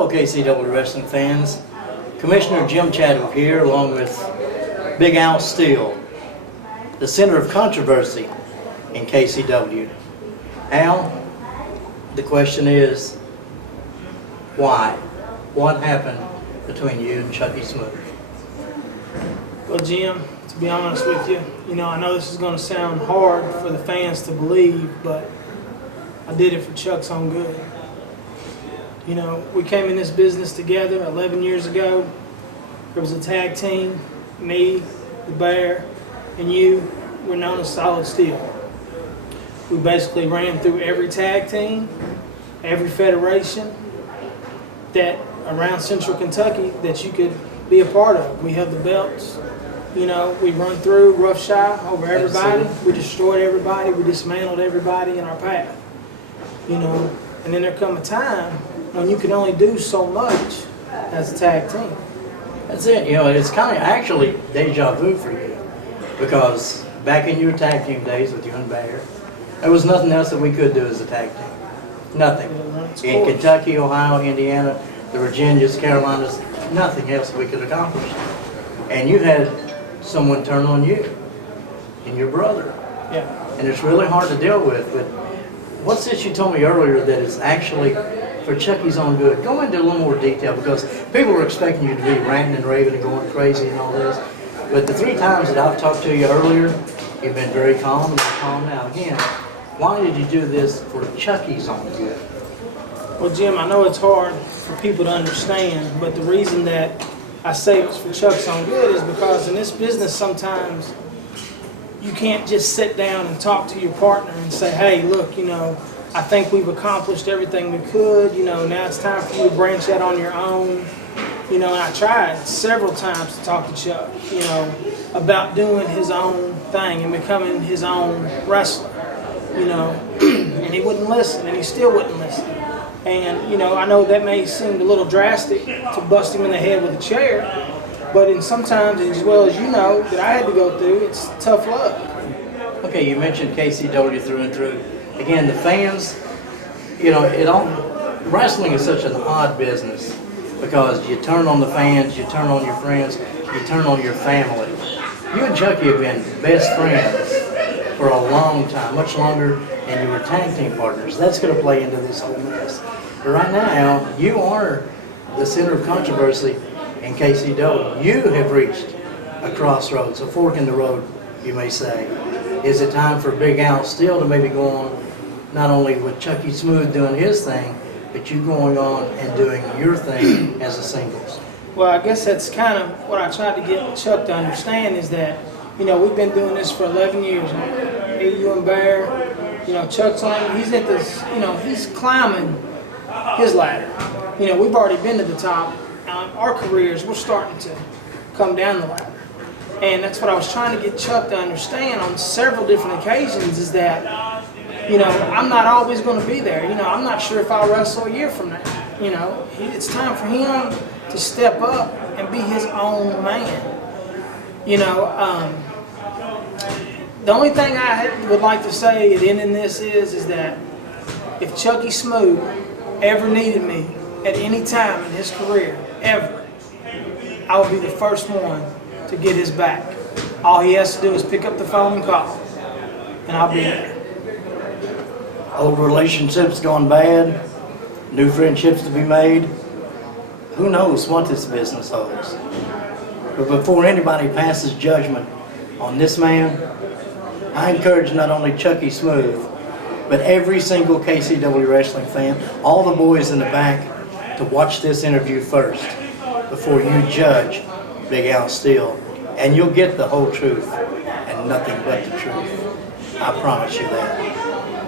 Hello KCW wrestling fans. Commissioner Jim Chadwick here along with Big Al Steele, the center of controversy in KCW. Al, the question is, why? What happened between you and Chucky Smooth? Well, Jim, to be honest with you, I know this is going to sound hard for the fans to believe, but I did it for Chuck's own good. We came in this business together 11 years ago. There was a tag team, me, the Bear, and you. We're known as Solid Steel. We basically ran through every tag team, every federation that around Central Kentucky that you could be a part of. We held the belts. We run through roughshod over everybody. We destroyed everybody. We dismantled everybody in our path. And then there come a time when you can only do so much as a tag team. That's it. It's kind of actually deja vu for you, because back in your tag team days with you and Bear, there was nothing else that we could do as a tag team. Nothing. In Kentucky, Ohio, Indiana, the Virginias, Carolinas, nothing else we could accomplish. And you had someone turn on you and your brother. Yeah. And it's really hard to deal with. But what's this you told me earlier that is actually for Chucky's own good? Go into a little more detail, because people were expecting you to be ranting and raving and going crazy and all this. But the 3 times that I've talked to you earlier, you've been very calm and you're calm now. Again, why did you do this for Chucky's own good? Well, Jim, I know it's hard for people to understand, but the reason that I say it's for Chuck's own good is because in this business sometimes you can't just sit down and talk to your partner and say, hey, look, I think we've accomplished everything we could, now it's time for you to branch out on your own. And I tried several times to talk to Chuck, about doing his own thing and becoming his own wrestler, and he wouldn't listen, and he still wouldn't listen. And, I know that may seem a little drastic to bust him in the head with a chair, but sometimes, as well as that I had to go through, it's tough love. Okay, you mentioned KCW through and through. Again, the fans, wrestling is such an odd business, because you turn on the fans, you turn on your friends, you turn on your family. You and Chucky have been best friends for a long time, much longer than you were tag team partners. That's going to play into this whole mess. But right now, Al, you are the center of controversy in KCW. You have reached a crossroads, a fork in the road, you may say. Is it time for Big Al Steele to maybe go on, not only with Chucky Smooth doing his thing, but you going on and doing your thing as a singles? Well, I guess that's kind of what I tried to get Chuck to understand, is that, we've been doing this for 11 years now. Me, you, and Bear, Chuck's on, he's at this, he's climbing his ladder. We've already been to the top. Our careers, we're starting to come down the ladder. And that's what I was trying to get Chuck to understand on several different occasions, is that, I'm not always going to be there. I'm not sure if I'll wrestle a year from now. It's time for him to step up and be his own man. The only thing I would like to say at ending this is that if Chucky Smooth ever needed me at any time in his career, ever, I will be the first one to get his back. All he has to do is pick up the phone and call, and I'll be there. Old relationships gone bad, new friendships to be made. Who knows what this business holds? But before anybody passes judgment on this man, I encourage not only Chucky Smooth, but every single KCW wrestling fan, all the boys in the back, to watch this interview first before you judge Big Al Steele. And you'll get the whole truth and nothing but the truth. I promise you that.